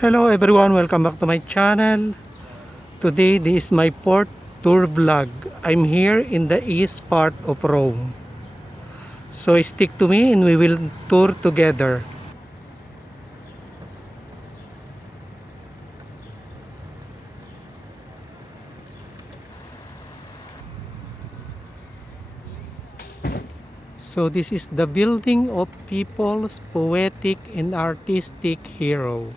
Hello everyone, welcome back to my channel. Today this is my fourth tour vlog. I'm here in the east part of Rome. So stick to me and we will tour together. So this is the building of people's poetic and artistic hero.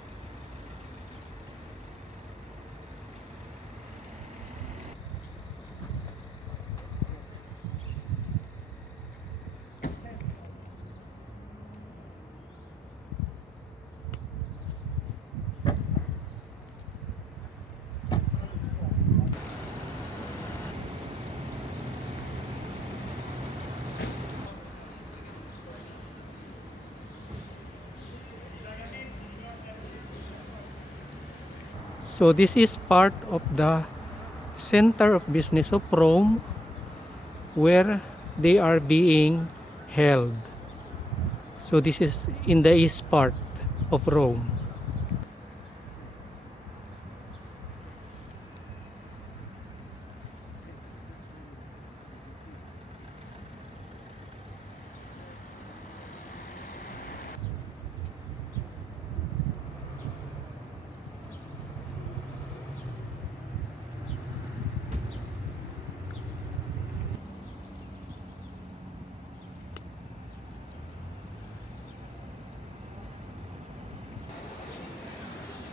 So this is part of the center of business of Rome where they are being held. So this is in the east part of Rome.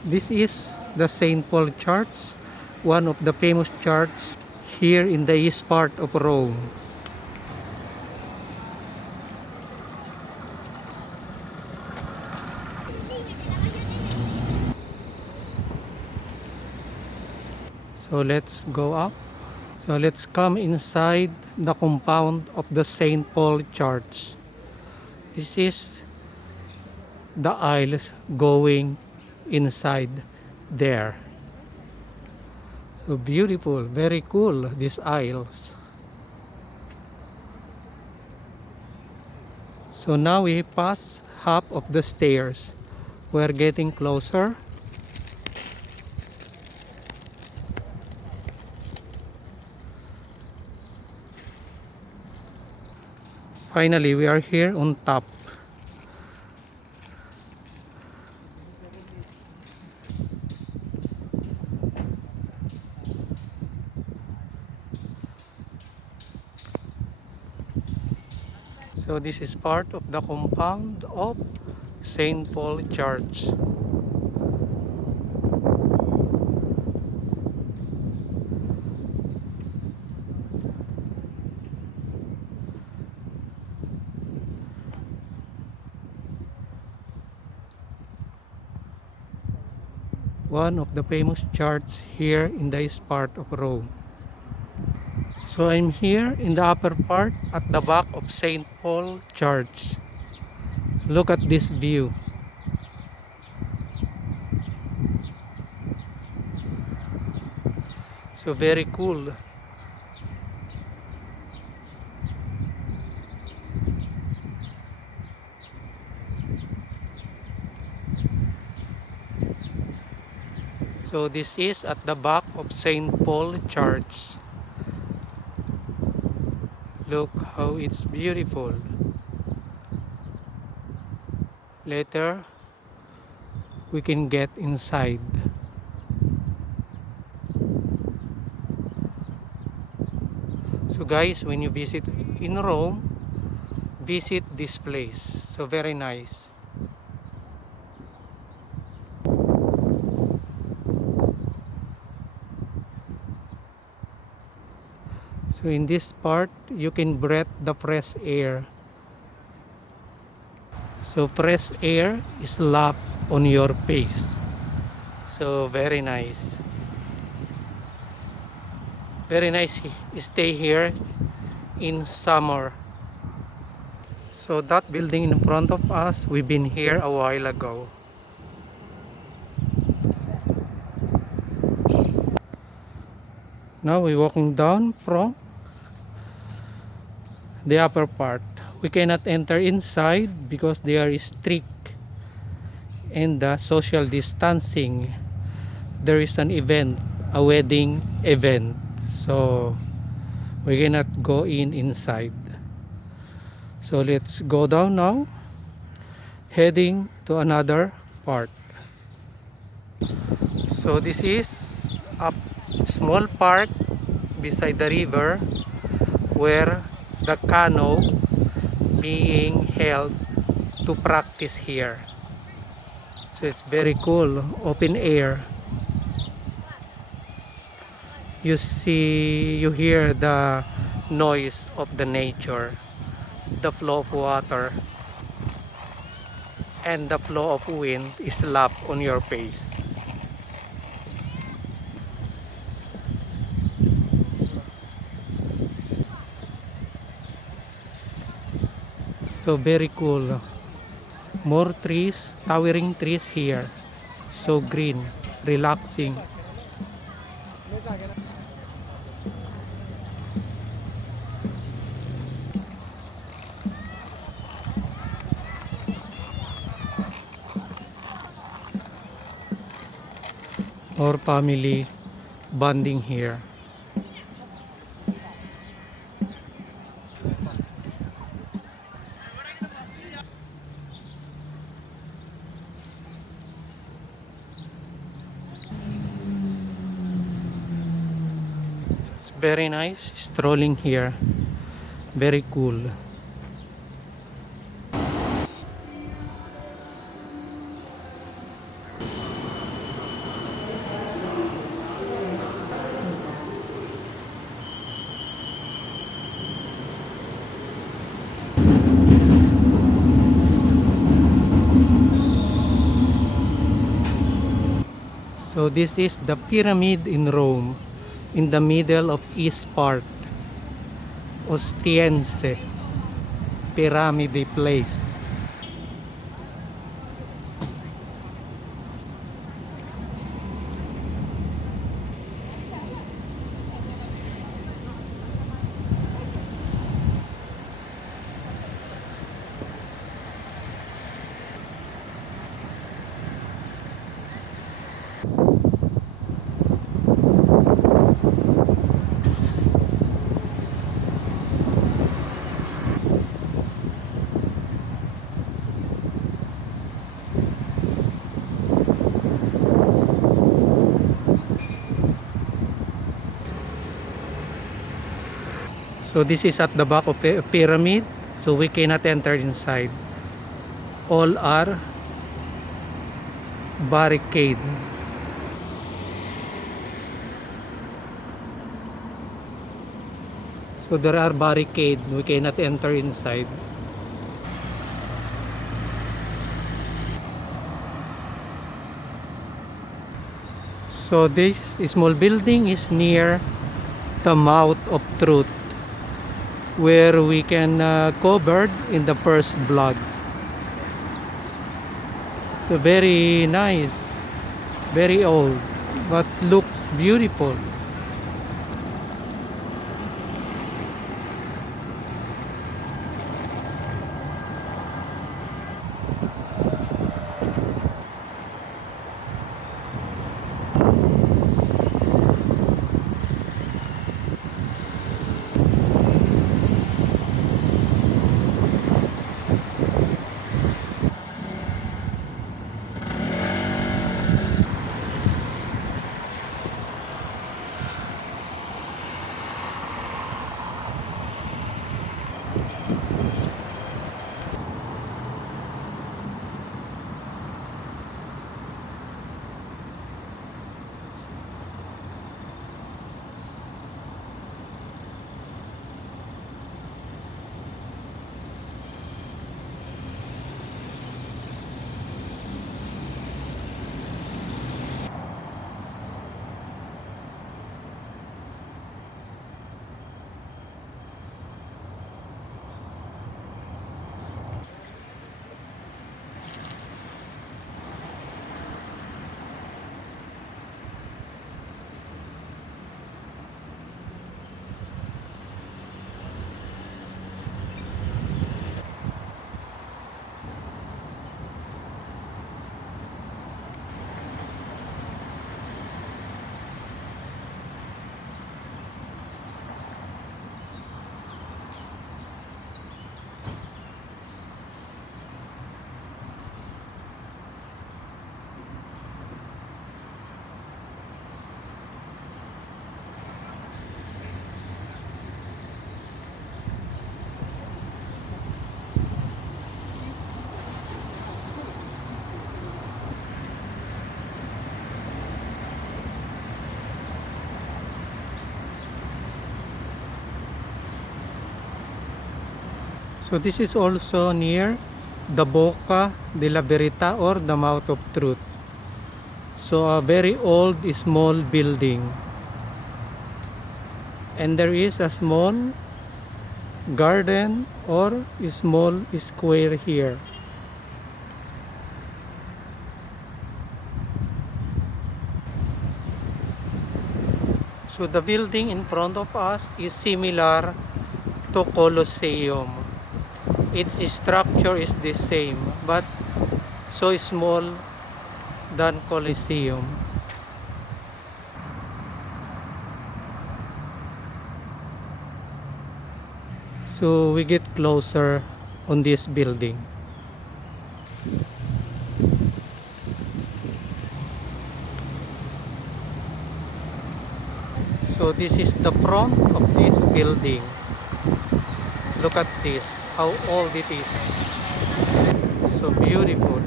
This is the St. Paul Church, one of the famous churches here in the east part of Rome. So let's go up. So let's come inside the compound of the St. Paul Church. This is the aisles going inside there. So beautiful, very cool, these aisles. So now we pass half of the stairs. We're getting closer. Finally, we are here on top. So this is part of the compound of St. Paul Church. One of the famous churches here in this part of Rome. So I'm here in the upper part at the back of St. Paul Church. Look at this view. So very cool. So this is at the back of St. Paul Church. Look how it's beautiful. Later we can get inside. So guys, when you visit in Rome, visit this place. So very nice. So in this part, you can breathe the fresh air. So fresh air is lapped on your face. So very nice. Very nice stay here in summer. So that building in front of us, we've been here a while ago. Now we're walking down from the upper part. We cannot enter inside because they are strict and the social distancing, there is an event, a wedding event, so we cannot go inside. So let's go down now, heading to another part. So this is a small park beside the river where the canoe being held to practice here. So it's very cool, open air. You see, you hear the noise of the nature, the flow of water, and the flow of wind is slap on your face. So very cool. More trees, towering trees here. So green, relaxing. Or family bonding here. It's very nice strolling here. Very cool. So this is the pyramid in Rome, in the middle of east part, Ostiense Pyramid Place. So this is at the back of a pyramid, so we cannot enter inside. All are barricade. So there are barricade, we cannot enter inside. So this small building is near the mouth of truth, where we can covered in the first blood. So very nice, very old, but looks beautiful. So this is also near the Boca de la Verita, or the Mouth of Truth. So a very old small building, and there is a small garden or a small square here. So the building in front of us is similar to Colosseum. Its structure is the same, but so small than Colosseum. So we get closer on this building. So this is the front of this building. Look at this, how old it is. So beautiful.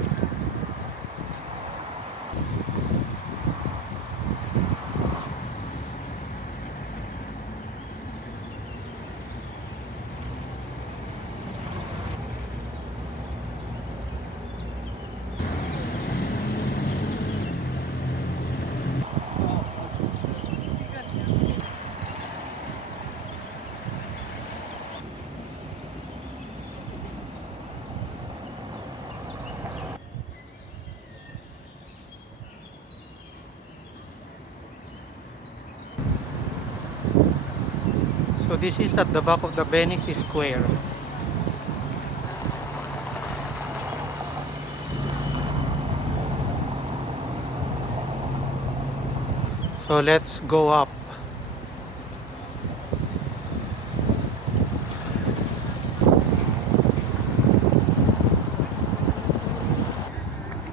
So this is at the back of the Venice Square. So let's go up.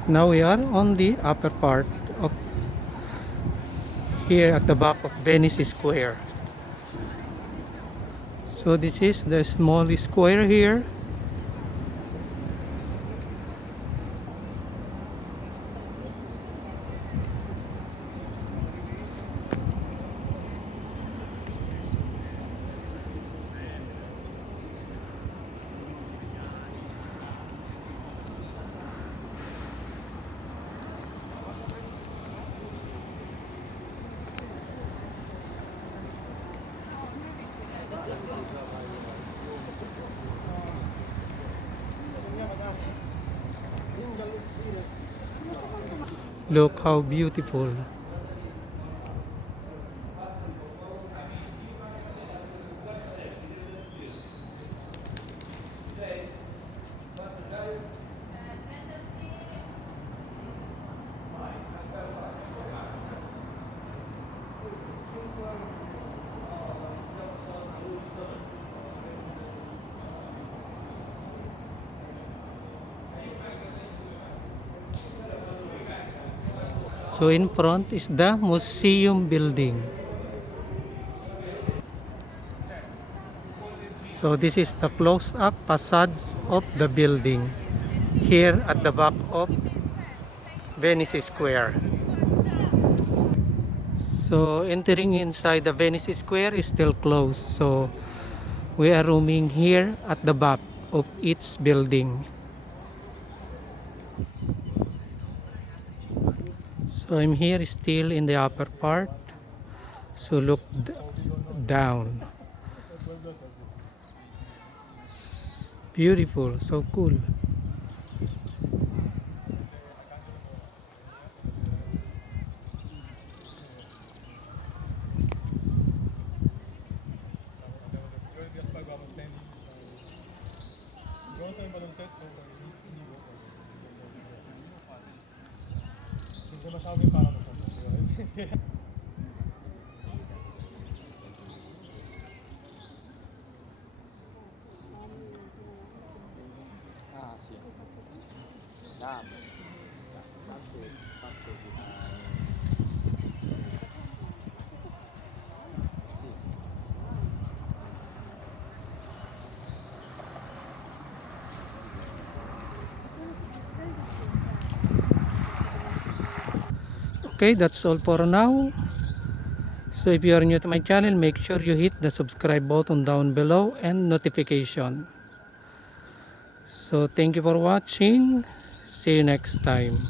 Now we are on the upper part of here at the back of Venice Square. So this is the small square here. Look how beautiful. So in front is the museum building. So this is the close-up facades of the building here at the back of Venice Square. So entering inside the Venice Square is still closed. So we are roaming here at the back of its building. So I'm here still in the upper part. So look down. Beautiful, so cool. Ah, sì. Fatto sì. Okay, that's all for now. So if you are new to my channel, make sure you hit the subscribe button down below and notification. So thank you for watching. See you next time.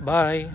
Bye.